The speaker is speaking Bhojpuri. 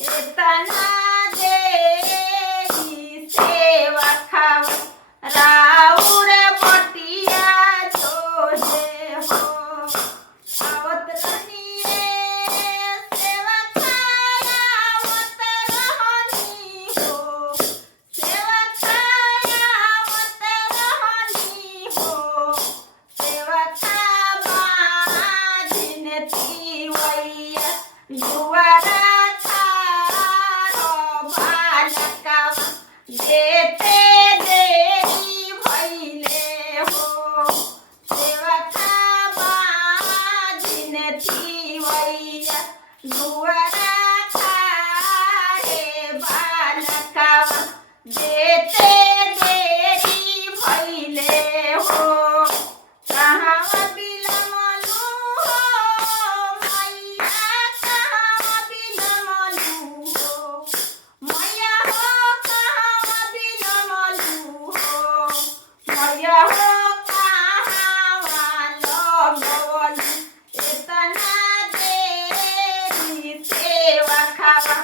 इतना देरी सेवा खावा राउर बटिया जो है हो आवत रहिए सेवा खाया आवत रहनी हो सेवा खाया आवत रहनी हो सेवा खावा जिनती वैया जुआरा देते देरी भइले हो सेवा खावा जिनती वैया दुआरा खाए बालकावा देते देरी भइले हो कहाँ बिलमलू हो मैया कहाँ बिलमलू हो मैया हो कहाँ बिलमलू हो मैया हो कहाँ लगवलू इतना देरी सेवा खावा